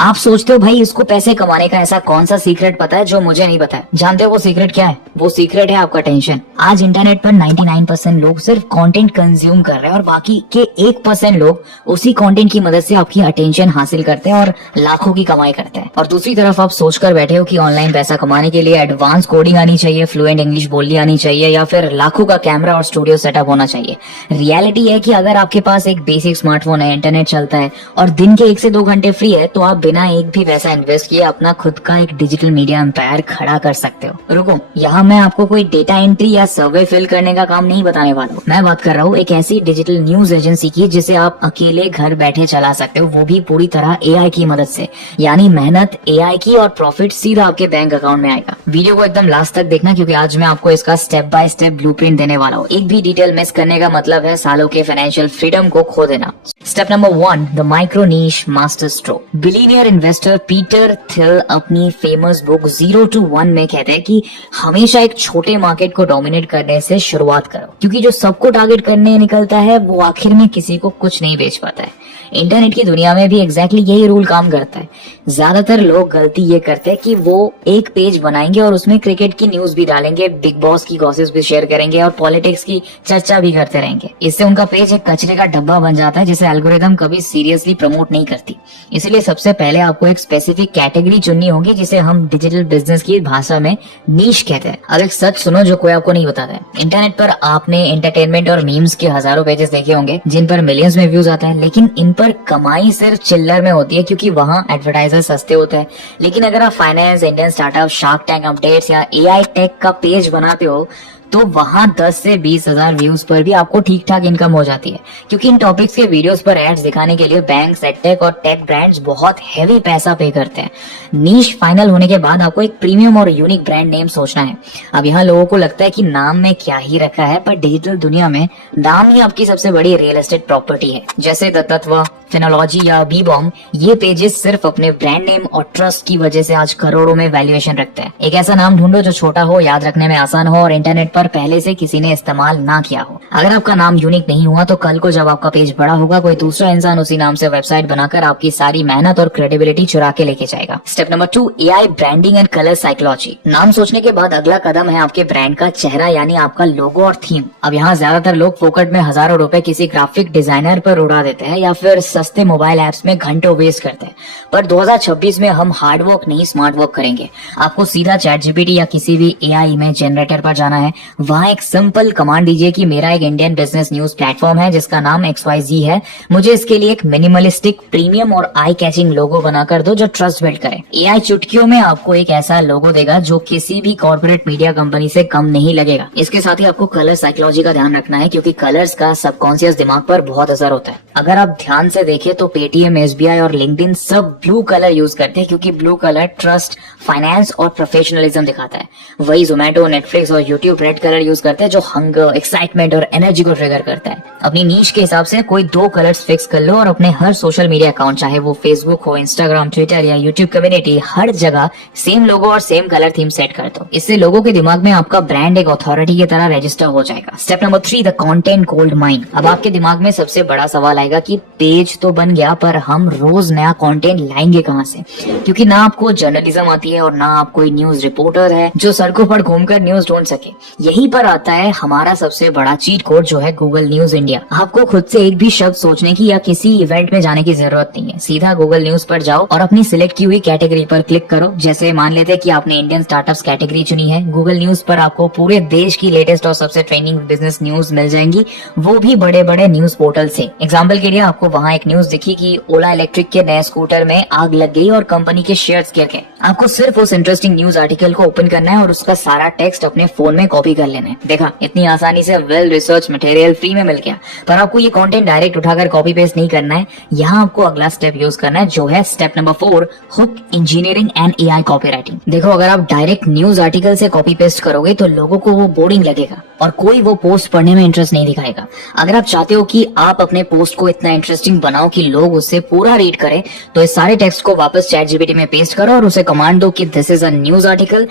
आप सोचते हो भाई इसको पैसे कमाने का ऐसा कौन सा सीक्रेट पता है जो मुझे नहीं पता है। जानते हो वो सीक्रेट क्या है? वो सीक्रेट है आपका टेंशन। आज इंटरनेट पर 99% लोग सिर्फ कंटेंट कंज्यूम कर रहे हैं और बाकी के 1% लोग उसी कंटेंट की मदद से आपकी अटेंशन हासिल करते हैं और लाखों की कमाई करते हैं। और दूसरी तरफ आप सोचकर बैठे हो कि ऑनलाइन पैसा कमाने के लिए एडवांस कोडिंग आनी चाहिए, फ्लुएंट इंग्लिश बोलनी आनी चाहिए या फिर लाखों का कैमरा और स्टूडियो सेटअप होना चाहिए। रियलिटी है कि अगर आपके पास एक बेसिक स्मार्टफोन है, इंटरनेट चलता है और दिन के 1 से 2 घंटे फ्री है तो आप बिना एक भी पैसा इन्वेस्ट किए अपना खुद का एक डिजिटल मीडिया एम्पायर खड़ा कर सकते हो। रुको, यहाँ मैं आपको कोई डेटा एंट्री या सर्वे फिल करने का काम नहीं बताने वाला हूँ। मैं बात कर रहा हूँ एक ऐसी डिजिटल न्यूज एजेंसी की जिसे आप अकेले घर बैठे चला सकते हो, वो भी पूरी तरह एआई की मदद से। यानी मेहनत एआई की और प्रॉफिट सीधा आपके बैंक अकाउंट में आएगा। वीडियो को एकदम लास्ट तक देखना क्योंकि आज मैं आपको इसका स्टेप बाय स्टेप ब्लूप्रिंट देने वाला हूँ। एक भी डिटेल मिस करने का मतलब है सालों के फाइनेंशियल फ्रीडम को खो देना। Step number 1, the micro niche master stroke. Billionaire investor Peter Thiel अपनी फेमस बुक 0 to 1 में कहते हैं कि हमेशा एक छोटे मार्केट को डोमिनेट करने से शुरुआत करो, क्योंकि जो सबको टारगेट करने निकलता है वो आखिर में किसी को कुछ नहीं बेच पाता है। इंटरनेट की दुनिया में भी एग्जैक्टली यही रूल काम करता है। ज्यादातर लोग गलती ये करते हैं कि वो एक पेज बनाएंगे और उसमें क्रिकेट की न्यूज भी डालेंगे, बिग बॉस की गॉसिप्स भी शेयर करेंगे और पॉलिटिक्स की चर्चा भी करते रहेंगे। इससे उनका पेज एक कचरे का डब्बा बन जाता है जिसे एल्गोरिदम कभी सीरियसली प्रमोट नहीं करती। इसलिए सबसे पहले आपको एक स्पेसिफिक कैटेगरी चुननी होगी जिसे हम डिजिटल बिजनेस की भाषा में नीश कहते हैं। अब एक सच सुनो जो कोई आपको नहीं बताता है। इंटरनेट पर आपने एंटरटेनमेंट और मीम्स के हजारों पेजेस देखे होंगे जिन पर मिलियंस में व्यूज आता है, लेकिन इन पर कमाई सिर्फ चिल्लर में होती है क्योंकि वहाँ एडवर्टाइजर सस्ते होते हैं। लेकिन अगर आप finance, Indian startup, shark tank updates या एआई टेक का पेज बनाते हो तो वहां 10 से 20 हजार व्यूज पर भी आपको ठीक ठाक इनकम हो जाती है, क्योंकि इन टॉपिक्स के वीडियोस पर एड्स दिखाने के लिए बैंक, एडटेक और टेक ब्रांड्स बहुत हैवी पैसा पे करते हैं। नीश फाइनल होने के बाद आपको एक प्रीमियम और यूनिक ब्रांड नेम सोचना है। अब यहाँ लोगों को लगता है कि नाम में क्या ही रखा है, पर डिजिटल दुनिया में नाम ही आपकी सबसे बड़ी रियल एस्टेट प्रॉपर्टी है। जैसे द तत्व, फिनोलॉजी या बी बॉम, ये पेजेस सिर्फ अपने ब्रांड नेम और ट्रस्ट की वजह से आज करोड़ों में वैल्यूएशन रखते हैं। एक ऐसा नाम ढूंढो जो छोटा हो, याद रखने में आसान हो और इंटरनेट पर पहले से किसी ने इस्तेमाल ना किया हो। अगर आपका नाम यूनिक नहीं हुआ तो कल को जब आपका पेज बड़ा होगा कोई दूसरा इंसान उसी नाम से वेबसाइट बनाकर आपकी सारी मेहनत और क्रेडिबिलिटी चुरा के लेके जाएगा। Step number 2, AI branding and colour psychology. नाम सोचने के बाद अगला कदम है आपके ब्रांड का चेहरा यानी आपका लोगो और थीम। अब यहाँ ज्यादातर लोग फोकट में हजारों रुपए किसी ग्राफिक डिजाइनर पर उड़ा देते हैं या फिर सस्ते मोबाइल एप्स में घंटों वेस्ट करते हैं। पर 2026 में हम हार्ड वर्क नहीं स्मार्ट वर्क करेंगे। आपको सीधा ChatGPT या किसी भी एआई इमेज जनरेटर पर जाना है। वहाँ एक सिंपल कमांड दीजिए कि मेरा एक इंडियन बिजनेस न्यूज प्लेटफॉर्म है जिसका नाम XYZ है, मुझे इसके लिए एक मिनिमलिस्टिक, प्रीमियम और आई कैचिंग लोगो बनाकर दो जो ट्रस्ट बिल्ड करे। एआई चुटकियों में आपको एक ऐसा लोगो देगा जो किसी भी कॉर्पोरेट मीडिया कंपनी से कम नहीं लगेगा। इसके साथ ही आपको कलर साइकोलॉजी का ध्यान रखना है क्योंकि कलर्स का सबकॉन्शियस दिमाग पर बहुत असर होता है। अगर आप ध्यान से देखें तो पेटीएम, SBI और लिंक्डइन सब ब्लू कलर यूज करते हैं क्योंकि ब्लू कलर ट्रस्ट, फाइनेंस और प्रोफेशनलिज्म दिखाता है। वही जोमेटो, नेटफ्लिक्स और यूट्यूब रेड कलर यूज करते हैं जो हंगर, एक्साइटमेंट और एनर्जी को ट्रिगर करता है। अपनी नीश के हिसाब से कोई 2 कलर्स फिक्स कर लो और अपने हर सोशल मीडिया अकाउंट, चाहे वो फेसबुक हो, इंस्टाग्राम, ट्विटर या यूट्यूब कम्युनिटी, हर जगह सेम लोगो और सेम कलर थीम सेट कर दो। इससे लोगों के दिमाग में आपका ब्रांड एक अथॉरिटी की तरह रजिस्टर हो जाएगा। Step number 3, the content gold mine. अब आपके दिमाग में सबसे बड़ा सवाल आएगा कि पेज तो बन गया पर हम रोज नया कंटेंट लाएंगे कहां से, क्योंकि ना आपको जर्नलिज्म आती है और ना आप कोई न्यूज रिपोर्टर है जो सड़कों पर घूमकर न्यूज ढूंढ सके। यहीं पर आता है हमारा सबसे बड़ा चीट कोड जो है गूगल न्यूज इंडिया। आपको खुद से एक भी शब्द सोचने की या किसी इवेंट में जाने की जरूरत नहीं है। सीधा गूगल न्यूज पर जाओ और अपनी सिलेक्ट की हुई कैटेगरी पर क्लिक करो। जैसे मान लेते हैं कि आपने इंडियन स्टार्टअप्स कैटेगरी चुनी है। गूगल न्यूज पर आपको पूरे देश की लेटेस्ट और सबसे ट्रेंडिंग बिजनेस न्यूज मिल जाएंगी, वो भी बड़े बड़े न्यूज पोर्टल से। एग्जाम्पल के लिए आपको वहाँ एक न्यूज दिखी कि ओला इलेक्ट्रिक के नए स्कूटर में आग लग गई और कंपनी के शेयर्स गिर गए। आपको सिर्फ उस इंटरेस्टिंग न्यूज आर्टिकल को ओपन करना है और उसका सारा टेक्स्ट अपने फोन में कॉपी कर लेना है। देखा, इतनी आसानी से वेल रिसर्च मटेरियल फ्री में मिल गया। पर आपको ये कंटेंट डायरेक्ट उठाकर कॉपी पेस्ट नहीं करना है। यहाँ आपको अगला स्टेप यूज करना है जो है step number 4, hook engineering and AI copywriting. देखो, अगर आप डायरेक्ट न्यूज आर्टिकल से कॉपी पेस्ट करोगे तो लोगों को वो बोरिंग लगेगा और कोई वो पोस्ट पढ़ने में इंटरेस्ट नहीं दिखाएगा। अगर आप चाहते हो कि आप अपने पोस्ट को इतना इंटरेस्टिंग बना बनाओ कि लोग उससे पूरा रीड करें, तो इस सारे टेक्स्ट को वापस ChatGPT में पेस्ट करो और उसे कमांड दो कि this is a news article,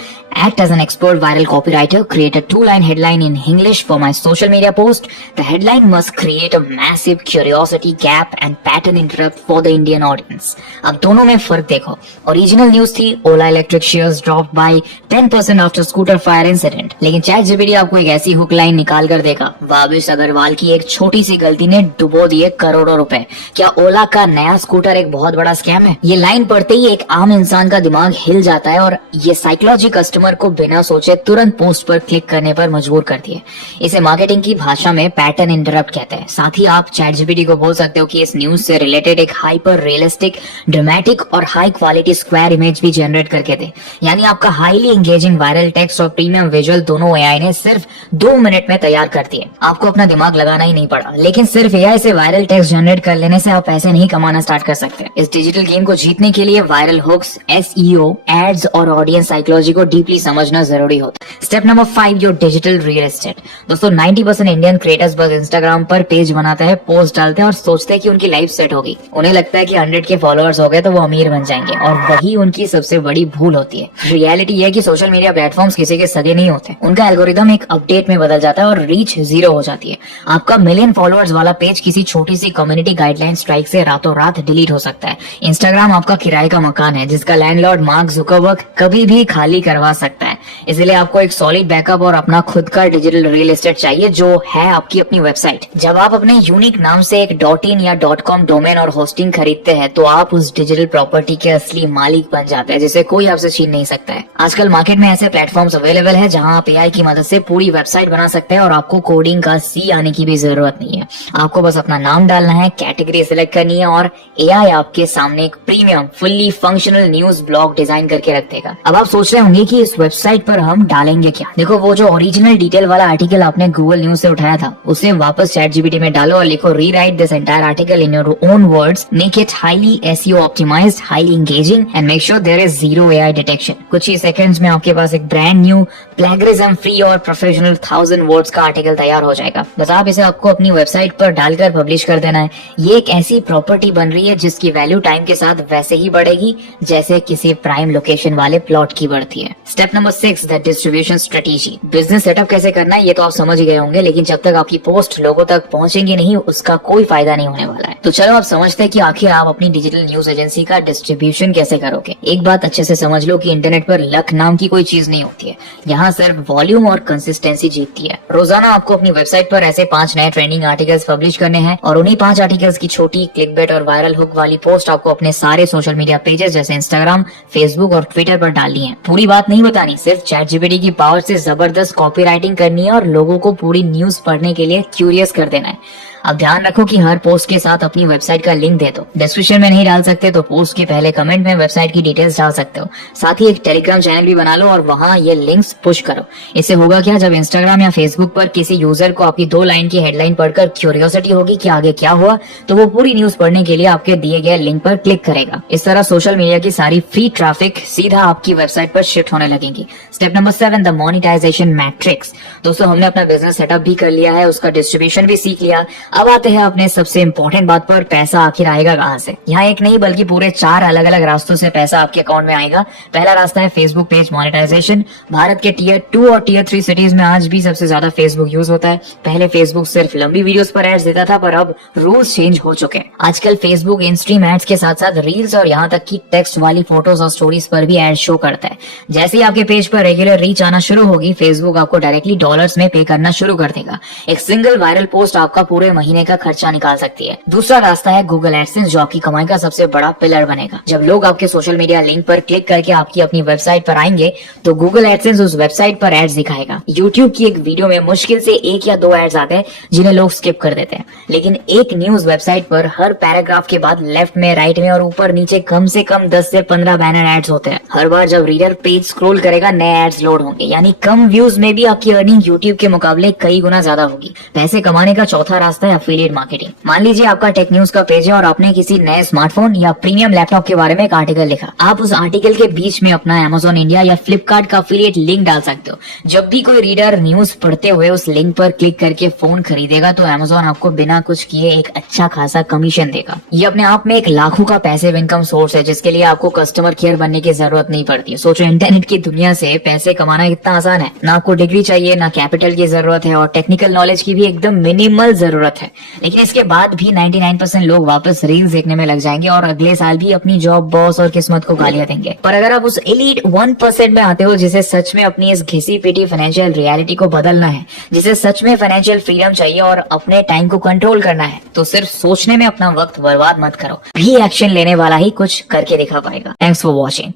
act as an expert viral copywriter, create a 2-line headline in English for my social media post. The headline must create a massive curiosity gap and pattern interrupt for the Indian audience. अब दोनों में फर्क देखो। Original news थी Ola electric shares dropped by 10% after scooter fire incident, लेकिन ChatGPT आपको एक ऐसी हुक लाइन निकाल कर देगा, भाविश अग्रवाल की एक छोटी सी गलती ने डुबो दिए करोड़ों रुपए, क्या ओला का नया स्कूटर एक बहुत बड़ा स्कैम है? ये लाइन पढ़ते ही एक आम इंसान का दिमाग हिल जाता है और ये साइकोलॉजी कस्टमर को बिना सोचे तुरंत पोस्ट पर क्लिक करने पर मजबूर करती है। इसे मार्केटिंग की भाषा में पैटर्न इंटरप्ट कहते हैं। साथ ही आप ChatGPT को बोल सकते हो कि इस न्यूज से रिलेटेड एक हाइपर रियलिस्टिक, ड्रामेटिक और हाई क्वालिटी स्क्वायर इमेज भी जनरेट करके दे। यानी आपका हाईली एंगेजिंग वायरल टेक्स्ट और प्रीमियम विजुअल दोनों AI ने सिर्फ 2 मिनट में तैयार कर दिए। आपको अपना दिमाग लगाना ही नहीं पड़ा। लेकिन सिर्फ AI से वायरल टेक्स्ट जनरेट कर लेने से आप पैसे नहीं कमाना स्टार्ट कर सकते। इस डिजिटल गेम को जीतने के लिए वायरल हुक्स, SEO, एड्स और ऑडियंस साइकोलॉजी को डीपली समझना जरूरी होता है। Step number 5, your digital real estate. दोस्तों 90% इंडियन क्रिएटर्स बस इंस्टाग्राम पर पेज बनाते हैं, पोस्ट डालते हैं और सोचते हैं कि उनकी लाइफ सेट होगी। उन्हें लगता है कि 100 के फॉलोअर्स हो गए तो वो अमीर बन जाएंगे, और वही उनकी सबसे बड़ी भूल होती है। रियलिटी ये है कि सोशल मीडिया प्लेटफॉर्म्स किसी के सगे नहीं होते। उनका एल्गोरिदम एक अपडेट में बदल जाता है और रीच 0 हो जाती है। आपका मिलियन फॉलोअर्स वाला पेज किसी छोटी सी कम्युनिटी गाइडलाइन स्ट्राइक से रातों रात डिलीट हो सकता है। इंस्टाग्राम आपका किराए का मकान है जिसका लैंडलॉर्ड मार्क जुकरबर्ग कभी भी खाली करवा सकता है। इसलिए आपको एक सॉलिड बैकअप और अपना खुद का डिजिटल रियल एस्टेट चाहिए, जो है आपकी अपनी वेबसाइट। जब आप अपने यूनिक नाम से एक .in या .com डोमेन और होस्टिंग खरीदते हैं तो आप उस डिजिटल प्रॉपर्टी के असली मालिक बन जाते हैं, जिसे कोई आपसे छीन नहीं सकता है। आजकल मार्केट में ऐसे प्लेटफॉर्म्स अवेलेबल है जहां आप AI की मदद से पूरी वेबसाइट बना सकते हैं और आपको कोडिंग का C आने की भी जरूरत नहीं है। आपको बस अपना नाम डालना है, कैटेगरी सिलेक्ट करनी है और AI आपके सामने एक premium fully functional news blog design करके रख देगा। अब आप सोच रहे होंगे कि इस वेबसाइट पर हम डालेंगे क्या? देखो, वो जो ओरिजिनल डिटेल वाला आर्टिकल आपने गूगल न्यूज से उठाया था उसे वापस ChatGPT में डालो और लिखो rewrite this entire article in your own words, make it highly SEO optimised, highly engaging and make sure there is 0 AI detection. कुछ ही सेकंड्स में आपके पास एक ब्रांड न्यू प्लेगरिज्म फ्री और प्रोफेशनल 1000 वर्ड्स का आर्टिकल तैयार हो जाएगा। बस आप इसे आपको अपनी वेबसाइट पर डालकर पब्लिश कर देना है। ये एक ऐसी प्रॉपर्टी बन रही है जिसकी वैल्यू टाइम के साथ वैसे ही बढ़ेगी जैसे किसी प्राइम लोकेशन वाले प्लॉट की बढ़ती है। Step number 6, the distribution strategy. Business setup कैसे करना है ये तो आप समझ ही गए होंगे, लेकिन जब तक आपकी पोस्ट लोगों तक पहुंचेंगी नहीं उसका कोई फायदा नहीं होने वाला है। तो चलो आप समझते हैं कि आखिर आप अपनी डिजिटल न्यूज एजेंसी का डिस्ट्रीब्यूशन कैसे करोगे। एक बात अच्छे से समझ लो कि इंटरनेट पर लक नाम की कोई चीज नहीं होती है। यहाँ सिर्फ वॉल्यूम और कंसिस्टेंसी जीतती है। रोजाना आपको अपनी वेबसाइट पर ऐसे 5 नए ट्रेंडिंग आर्टिकल्स पब्लिश करने हैं और उन्हीं 5 आर्टिकल्स की छोटी क्लिकबेट और वायरल हुक वाली पोस्ट आपको अपने सारे सोशल मीडिया पेजेस जैसे इंस्टाग्राम, फेसबुक और ट्विटर पर डालनी है। पूरी बात नहीं बतानी, सिर्फ ChatGPT की पावर से जबरदस्त कॉपी राइटिंग करनी है और लोगों को पूरी न्यूज पढ़ने के लिए क्यूरियस कर देना है। अब ध्यान रखो कि हर पोस्ट के साथ अपनी वेबसाइट का लिंक दे दो। डिस्क्रिप्शन में नहीं डाल सकते तो पोस्ट के पहले कमेंट में वेबसाइट की डिटेल्स डाल सकते हो। साथ ही एक टेलीग्राम चैनल भी बना लो और वहां ये लिंक्स पुश करो। इससे होगा क्या, जब इंस्टाग्राम या फेसबुक पर किसी यूजर को आपकी 2 लाइन की हेडलाइन पढ़कर क्यूरियोसिटी होगी कि आगे क्या हुआ, तो वो पूरी न्यूज पढ़ने के लिए आपके दिए गए लिंक पर क्लिक करेगा। इस तरह सोशल मीडिया की सारी फ्री ट्रैफिक सीधा आपकी वेबसाइट पर शिफ्ट होने लगेगी। Step number 7, the monetisation matrix. दोस्तों हमने अपना बिजनेस सेटअप भी कर लिया है, उसका डिस्ट्रीब्यूशन भी सीख लिया। अब आते हैं अपने सबसे इंपॉर्टेंट बात पर, पैसा आखिर आएगा कहाँ से। यहाँ एक नहीं बल्कि पूरे 4 अलग अलग रास्तों से पैसा आपके अकाउंट में आएगा। पहला रास्ता है फेसबुक पेज मोनेटाइजेशन। भारत के टियर 2 और टियर 3 सिटीज में आज भी सबसे ज्यादा फेसबुक यूज होता है। पहले फेसबुक सिर्फ लंबी वीडियोस पर एड्स देता था, पर अब रूल्स चेंज हो चुके हैं। आजकल फेसबुक इन स्ट्रीम एड्स के साथ साथ रील्स और यहाँ तक की टेक्स्ट वाली फोटोज और स्टोरीज पर भी एड शो करता है। जैसे ही आपके पेज पर रेगुलर रीच आना शुरू होगी, फेसबुक आपको डायरेक्टली डॉलर्स में पे करना शुरू कर देगा। एक सिंगल वायरल पोस्ट आपका पूरे महीने का खर्चा निकाल सकती है। दूसरा रास्ता है गूगल एडसेंस, जो आपकी कमाई का सबसे बड़ा पिलर बनेगा। जब लोग आपके सोशल मीडिया लिंक पर क्लिक करके आपकी अपनी वेबसाइट पर आएंगे तो गूगल एडसेंस उस वेबसाइट पर एड्स दिखाएगा। यूट्यूब की एक वीडियो में मुश्किल से 1 या 2 एड्स आते हैं जिन्हें लोग स्किप कर देते हैं, लेकिन एक न्यूज वेबसाइट पर हर पैराग्राफ के बाद लेफ्ट में, राइट में और ऊपर नीचे कम से कम 10 से 15 बैनर एड्स होते हैं। हर बार जब रीडर पेज स्क्रॉल करेगा नए एड्स लोड होंगे, यानी कम व्यूज में भी आपकी अर्निंग यूट्यूब के मुकाबले कई गुना ज्यादा होगी। पैसे कमाने का चौथा रास्ता है एफिलिएट मार्केटिंग। मान लीजिए आपका टेक न्यूज का पेज है और आपने किसी नए स्मार्टफोन या प्रीमियम लैपटॉप के बारे में एक आर्टिकल लिखा। आप उस आर्टिकल के बीच में अपना Amazon इंडिया या फ्लिपकार्ट का एफिलिएट लिंक डाल सकते हो। जब भी कोई रीडर न्यूज पढ़ते हुए उस लिंक पर क्लिक करके फोन खरीदेगा तो Amazon आपको बिना कुछ किए एक अच्छा खासा कमीशन देगा। ये अपने आप में एक लाखों का पैसिव इनकम सोर्स है जिसके लिए आपको कस्टमर केयर बनने की जरूरत नहीं पड़ती। सोचो, इंटरनेट की दुनिया से पैसे कमाना इतना आसान है। ना आपको डिग्री चाहिए, ना कैपिटल की जरूरत है और टेक्निकल नॉलेज की भी एकदम मिनिमल जरूरत है। लेकिन इसके बाद भी 99% लोग वापस रील्स देखने में लग जाएंगे और अगले साल भी अपनी जॉब, बॉस और किस्मत को गालियां देंगे। पर अगर आप उस एलीट 1% में आते हो जिसे सच में अपनी इस घिसी पिटी फाइनेंशियल रियलिटी को बदलना है, जिसे सच में फाइनेंशियल फ्रीडम चाहिए और अपने टाइम को कंट्रोल करना है, तो सिर्फ सोचने में अपना वक्त बर्बाद मत करो। भी एक्शन लेने वाला ही कुछ करके दिखा पाएगा। Thanks for watching.